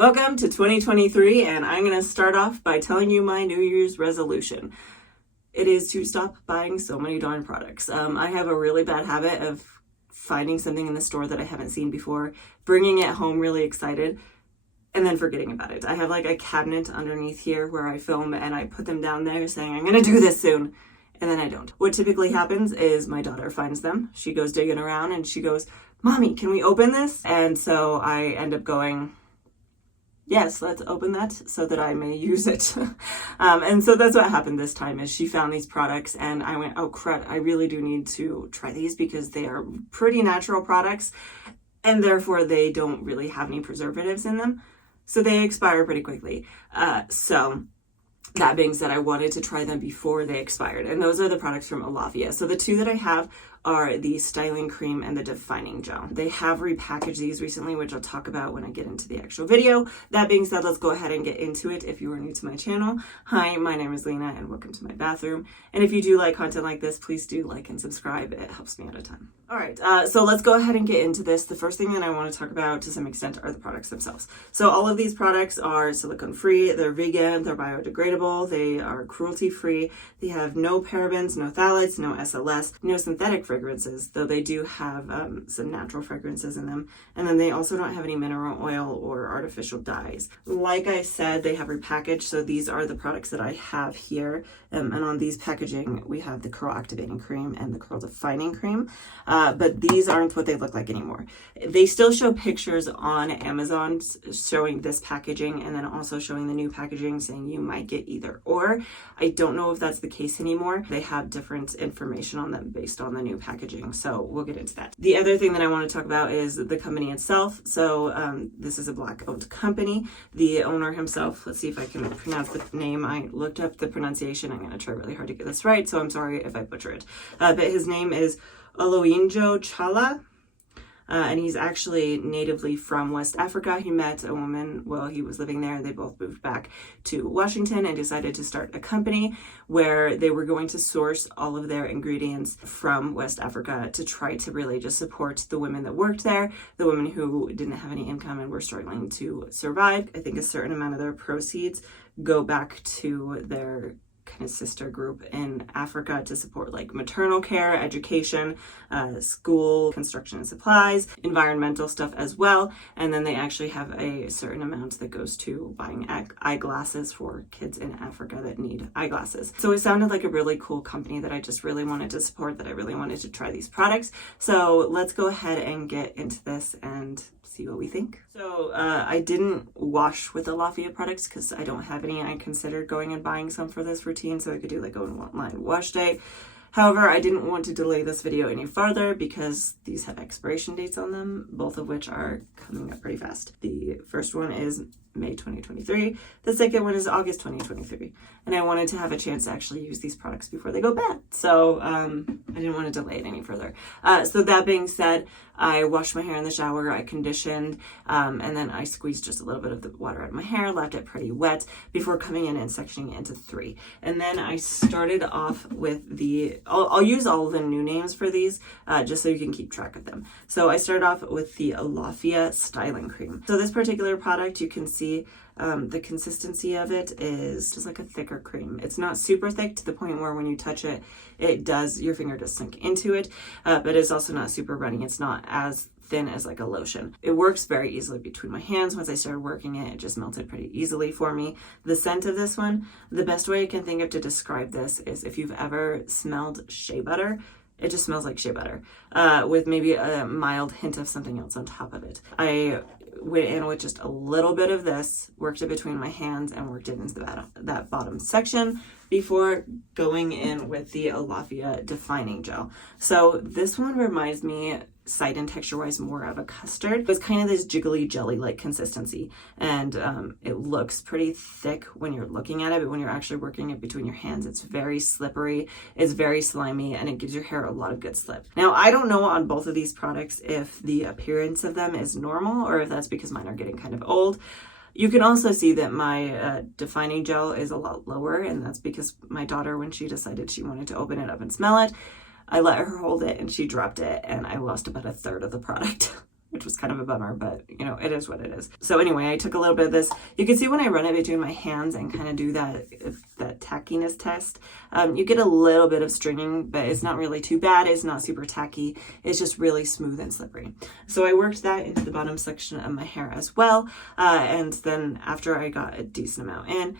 Welcome to 2023, and I'm going to start off by telling you my New Year's resolution. It is to stop buying so many darn products. I have a really bad habit of finding something in the store that I haven't seen before, bringing it home really excited, and then forgetting about it. I have like a cabinet underneath here where I film, and I put them down there saying, I'm going to do this soon. And then I don't. What typically happens is my daughter finds them. She goes digging around and she goes, Mommy, can we open this? And so I end up going, yes, let's open that so that I may use it. And so that's what happened this time is she found these products and I went, oh crud, I really do need to try these because they are pretty natural products and therefore they don't really have any preservatives in them. So they expire pretty quickly. So that being said, I wanted to try them before they expired. And those are the products from Alaffia. So the two that I have are the styling cream and the defining gel. They have repackaged these recently, which I'll talk about when I get into the actual video. That being said, let's go ahead and get into it. If you are new to my channel, hi, my name is Lena and welcome to my bathroom. And if you do like content like this, please do like and subscribe. It helps me out a ton. All right, so let's go ahead and get into this. The first thing that I want to talk about to some extent are the products themselves. So all of these products are silicone free, they're vegan, they're biodegradable, they are cruelty free, they have no parabens, no phthalates, no SLS, no synthetic fragrances, though they do have some natural fragrances in them. And then they also don't have any mineral oil or artificial dyes. Like I said, they have repackaged, so these are the products that I have here. And on these packaging, we have the curl activating cream and the curl defining cream. But these aren't what they look like anymore. They still show pictures on Amazon showing this packaging and then also showing the new packaging saying you might get either or. I don't know if that's the case anymore. They have different information on them based on the new packaging. So we'll get into that. The other thing that I want to talk about is the company itself. So this is a Black owned company. The owner himself, let's see if I can pronounce the name. I looked up the pronunciation. I'm going to try really hard to get this right. So I'm sorry if I butcher it. But his name is Oloinjo Chala, and he's actually natively from West Africa. He met a woman while he was living there. They both moved back to Washington and decided to start a company where they were going to source all of their ingredients from West Africa to try to really just support the women that worked there, the women who didn't have any income and were struggling to survive. I think a certain amount of their proceeds go back to their kind of sister group in Africa to support like maternal care, education, school, construction and supplies, environmental stuff as well. And then they actually have a certain amount that goes to buying eyeglasses for kids in Africa that need eyeglasses. So it sounded like a really cool company that I just really wanted to support, that I really wanted to try these products. So let's go ahead and get into this and see what we think. So I didn't wash with Alaffia products because I don't have any. I considered going and buying some for this routine so I could do like an online wash day. However, I didn't want to delay this video any farther because these have expiration dates on them, both of which are coming up pretty fast. The first one is May 2023. The second one is August 2023. And I wanted to have a chance to actually use these products before they go bad. So I didn't want to delay it any further. So that being said, I washed my hair in the shower, I conditioned, and then I squeezed just a little bit of the water out of my hair, left it pretty wet before coming in and sectioning it into 3. And then I started off with I'll use all of the new names for these, just so you can keep track of them. So I started off with the Alaffia Styling Cream. So this particular product, you can see the consistency of it is just like a thicker cream. It's not super thick to the point where when you touch it, your finger does sink into it, but it's also not super runny. It's not as thin as like a lotion. It works very easily between my hands. Once I started working it, it just melted pretty easily for me. The scent of this one, the best way I can think of to describe this is if you've ever smelled shea butter, it just smells like shea butter with maybe a mild hint of something else on top of it. I went in with just a little bit of this, worked it between my hands and worked it into that bottom section before going in with the Alaffia Defining Gel. So this one reminds me sight and texture wise more of a custard. It's kind of this jiggly jelly like consistency, and it looks pretty thick when you're looking at it, but when you're actually working it between your hands, it's very slippery, it's very slimy, and it gives your hair a lot of good slip. Now I don't know on both of these products if the appearance of them is normal or if that's because mine are getting kind of old. You can also see that my defining gel is a lot lower, and that's because my daughter, when she decided she wanted to open it up and smell it, I let her hold it and she dropped it and I lost about a third of the product. which was kind of a bummer, but you know, it is what it is. So anyway, I took a little bit of this. You can see when I run it between my hands and kind of do that tackiness test, you get a little bit of stringing, but it's not really too bad. It's not super tacky. It's just really smooth and slippery. So I worked that into the bottom section of my hair as well. And then after I got a decent amount in,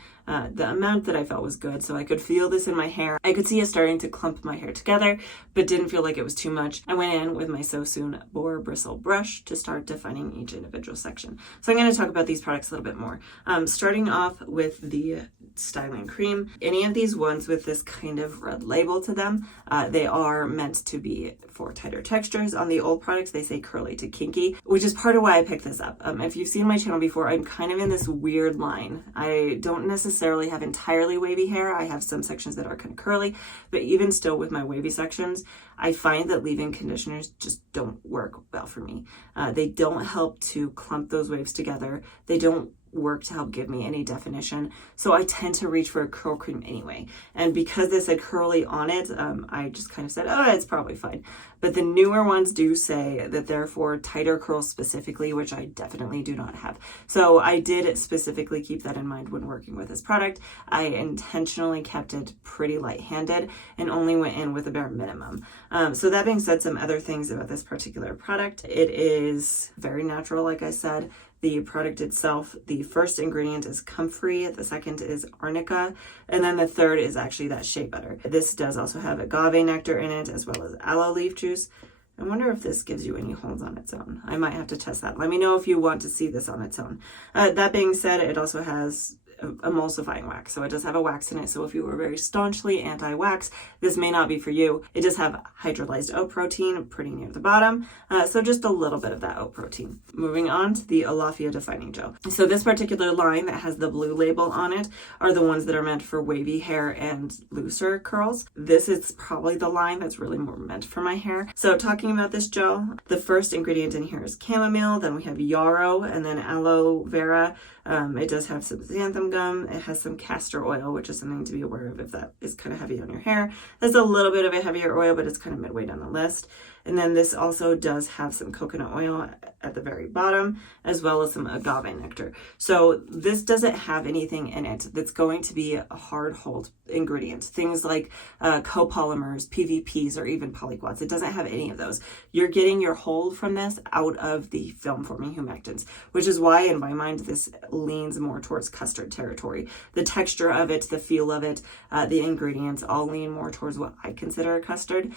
the amount that I felt was good, so I could feel this in my hair. I could see it starting to clump my hair together, but didn't feel like it was too much. I went in with my So Soon Boar Bristle brush to start defining each individual section. So I'm going to talk about these products a little bit more. Starting off with the styling cream. Any of these ones with this kind of red label to them, they are meant to be for tighter textures. On the old products, they say curly to kinky, which is part of why I picked this up. If you've seen my channel before, I'm kind of in this weird line. I don't necessarily have entirely wavy hair. I have some sections that are kind of curly, but even still with my wavy sections, I find that leave-in conditioners just don't work well for me. They don't help to clump those waves together. They don't work to help give me any definition. So I tend to reach for a curl cream anyway. And because this said curly on it, I just kind of said, oh, it's probably fine. But the newer ones do say that they're for tighter curls specifically, which I definitely do not have. So I did specifically keep that in mind when working with this product. I intentionally kept it pretty light-handed and only went in with a bare minimum. So that being said, some other things about this particular product. It is very natural, like I said. The product itself, the first ingredient is comfrey, the second is arnica, and then the third is actually that shea butter. This does also have agave nectar in it, as well as aloe leaf juice. I wonder if this gives you any holds on its own. I might have to test that. Let me know if you want to see this on its own. That being said, it also has emulsifying wax, so it does have a wax in it. So if you were very staunchly anti-wax, this may not be for you. It does have hydrolyzed oat protein pretty near the bottom, so just a little bit of that oat protein. Moving on to the Alaffia defining gel. So this particular line that has the blue label on it are the ones that are meant for wavy hair and looser curls. This is probably the line that's really more meant for my hair. So talking about this gel, the first ingredient in here is chamomile, then we have yarrow, and then aloe vera. It does have some xanthan gum. It has some castor oil, which is something to be aware of if that is kind of heavy on your hair. That's a little bit of a heavier oil, but it's kind of midway down the list. And then this also does have some coconut oil at the very bottom, as well as some agave nectar. So this doesn't have anything in it that's going to be a hard hold ingredient. Things like copolymers, PVPs, or even polyquats. It doesn't have any of those. You're getting your hold from this out of the film forming humectants, which is why in my mind this leans more towards custard territory. The texture of it, the feel of it, the ingredients all lean more towards what I consider a custard.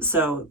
So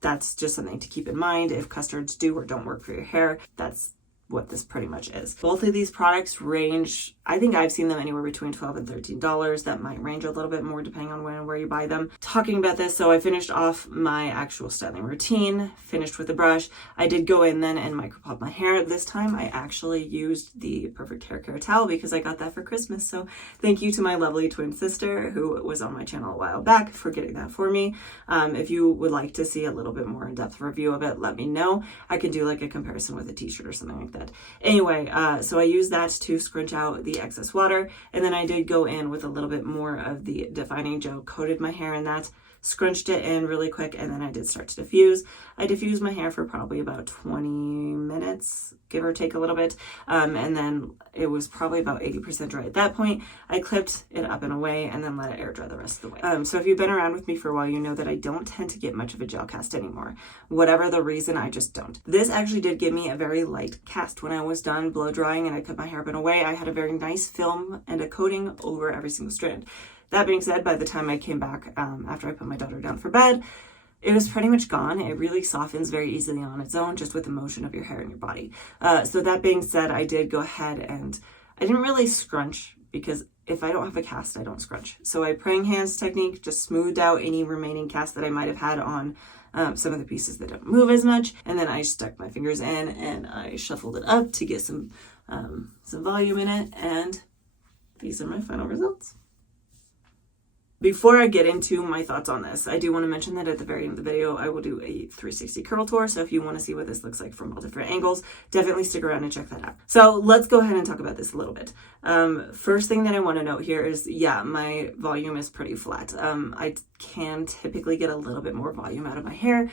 that's just something to keep in mind. If custards do or don't work for your hair, that's what this pretty much is. Both of these products range, I think I've seen them anywhere between $12 and $13. That might range a little bit more depending on when and where you buy them. Talking about this, so I finished off my actual styling routine, finished with the brush. I did go in then and micropop my hair. This time I actually used the Perfect Hair Care towel because I got that for Christmas. So thank you to my lovely twin sister who was on my channel a while back for getting that for me. If you would like to see a little bit more in-depth review of it, let me know. I can do like a comparison with a t-shirt or something like that. Anyway, so I used that to scrunch out the excess water, and then I did go in with a little bit more of the defining gel, coated my hair in that, scrunched it in really quick, and then I did start to diffuse. I diffused my hair for probably about 20 minutes, give or take a little bit, and then it was probably about 80% dry at that point. I clipped it up and away and then let it air dry the rest of the way. So if you've been around with me for a while, you know that I don't tend to get much of a gel cast anymore. Whatever the reason, I just don't. This actually did give me a very light cast. When I was done blow drying and I cut my hair up and away, I had a very nice film and a coating over every single strand. That being said, by the time I came back after I put my daughter down for bed, it was pretty much gone. It really softens very easily on its own, just with the motion of your hair and your body. So that being said, I did go ahead and I didn't really scrunch because if I don't have a cast, I don't scrunch. So I praying hands technique, just smoothed out any remaining cast that I might have had on some of the pieces that don't move as much. And then I stuck my fingers in and I shuffled it up to get some volume in it. And these are my final results. Before I get into my thoughts on this, I do want to mention that at the very end of the video, I will do a 360 curl tour. So if you want to see what this looks like from all different angles, definitely stick around and check that out. So let's go ahead and talk about this a little bit. First thing that I want to note here is, yeah, my volume is pretty flat. I can typically get a little bit more volume out of my hair.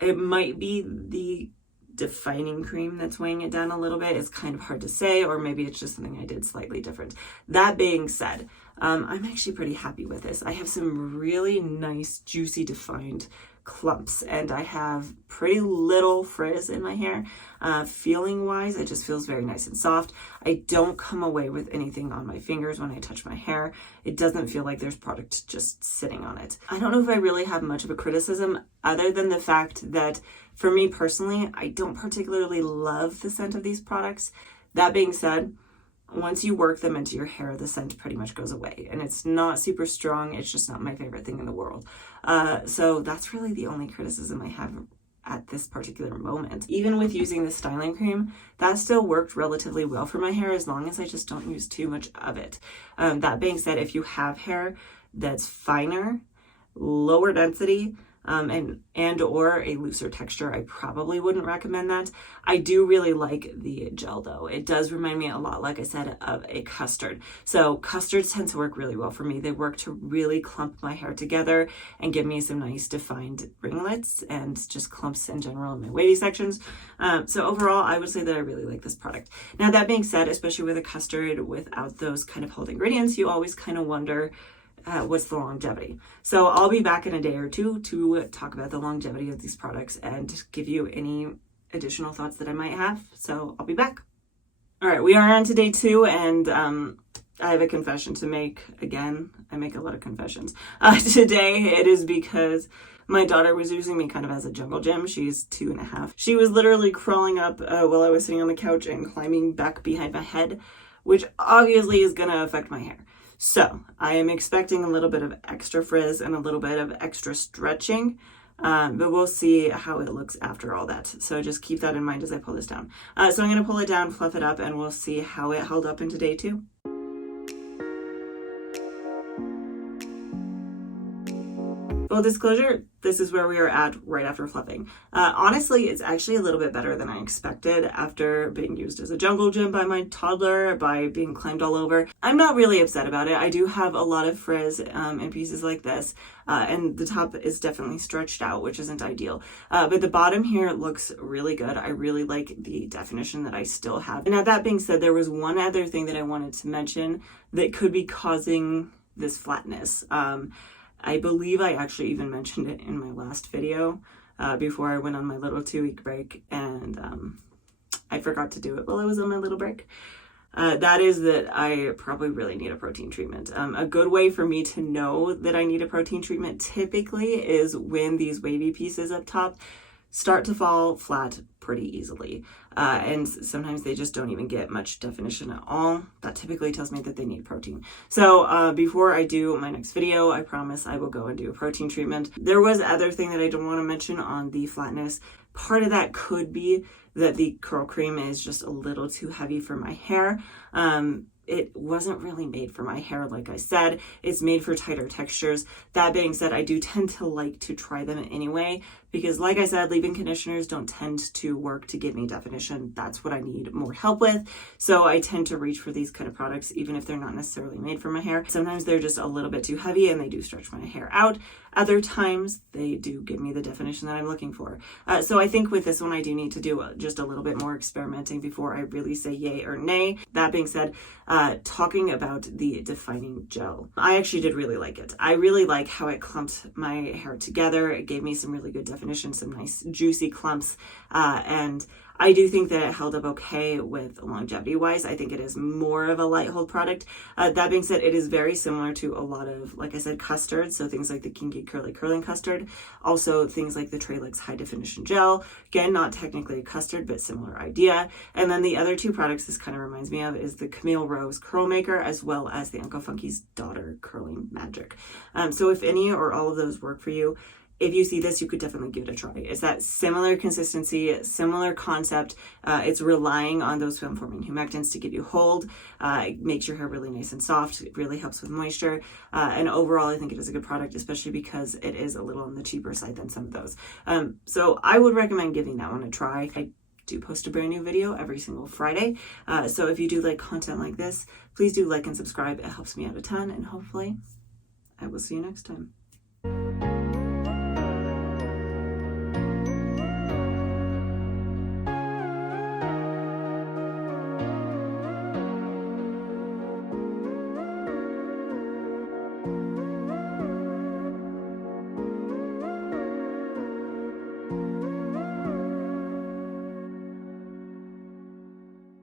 It might be the defining cream that's weighing it down a little bit. It's kind of hard to say, or maybe it's just something I did slightly different. That being said, I'm actually pretty happy with this. I have some really nice, juicy, defined clumps, and I have pretty little frizz in my hair. Feeling wise, it just feels very nice and soft. I don't come away with anything on my fingers when I touch my hair. It doesn't feel like there's product just sitting on it. I don't know if I really have much of a criticism other than the fact that for me personally, I don't particularly love the scent of these products. That being said, once you work them into your hair, the scent pretty much goes away, and it's not super strong. It's just not my favorite thing in the world. So that's really the only criticism I have at this particular moment. Even with using the styling cream, that still worked relatively well for my hair as long as I just don't use too much of it. That being said, if you have hair that's finer, lower density, and or a looser texture, I probably wouldn't recommend that. I do really like the gel though. It does remind me a lot, like I said, of a custard. So custards tend to work really well for me. They work to really clump my hair together and give me some nice defined ringlets and just clumps in general in my wavy sections. So overall, I would say that I really like this product. Now that being said, especially with a custard without those kind of hold ingredients, you always kind of wonder what's the longevity. So I'll be back in a day or two to talk about the longevity of these products and give you any additional thoughts that I might have. So I'll be back. All right, we are on to day 2, and I have a confession to make. Again, I make a lot of confessions. Today it is because my daughter was using me kind of as a jungle gym. She's 2.5. She was literally crawling up while I was sitting on the couch and climbing back behind my head, which obviously is going to affect my hair. So I am expecting a little bit of extra frizz and a little bit of extra stretching, but we'll see how it looks after all that. So just keep that in mind as I pull this down. So I'm going to pull it down, fluff it up, and we'll see how it held up into day 2. Full disclosure, this is where we are at right after fluffing. Honestly, it's actually a little bit better than I expected after being used as a jungle gym by my toddler, by being climbed all over. I'm not really upset about it. I do have a lot of frizz in pieces like this, and the top is definitely stretched out, which isn't ideal. But the bottom here looks really good. I really like the definition that I still have. Now, that being said, there was one other thing that I wanted to mention that could be causing this flatness. I believe I actually even mentioned it in my last video before I went on my little 2-week break, and I forgot to do it while I was on my little break. That is that I probably really need a protein treatment. A good way for me to know that I need a protein treatment typically is when these wavy pieces up top start to fall flat pretty easily. And sometimes they just don't even get much definition at all. That typically tells me that they need protein. So before I do my next video, I promise I will go and do a protein treatment. There was other thing that I don't want to mention on the flatness. Part of that could be that the curl cream is just a little too heavy for my hair. It wasn't really made for my hair, like I said. It's made for tighter textures. That being said, I do tend to like to try them anyway, because like I said, leave-in conditioners don't tend to work to give me definition. That's what I need more help with. So I tend to reach for these kind of products, even if they're not necessarily made for my hair. Sometimes they're just a little bit too heavy and they do stretch my hair out. Other times they do give me the definition that I'm looking for. So I think with this one, I do need to do just a little bit more experimenting before I really say yay or nay. That being said, talking about the defining gel, I actually did really like it. I really like how it clumped my hair together. It gave me some really good definition, some nice juicy clumps, and I do think that it held up okay with longevity wise. I think it is more of a light hold product. That being said, it is very similar to a lot of, like I said, custards. So things like the Kinky Curly Curling Custard. Also things like the Tralix High Definition Gel. Again, not technically a custard, but similar idea. And then the other two products this kind of reminds me of is the Camille Rose Curl Maker, as well as the Uncle Funky's Daughter Curling Magic. So if any or all of those work for you, if you see this, you could definitely give it a try. It's that similar consistency, similar concept. It's relying on those film-forming humectants to give you hold. It makes your hair really nice and soft. It really helps with moisture. And overall, I think it is a good product, especially because it is a little on the cheaper side than some of those. So I would recommend giving that one a try. I do post a brand new video every single Friday. So if you do like content like this, please do like and subscribe. It helps me out a ton, and hopefully I will see you next time.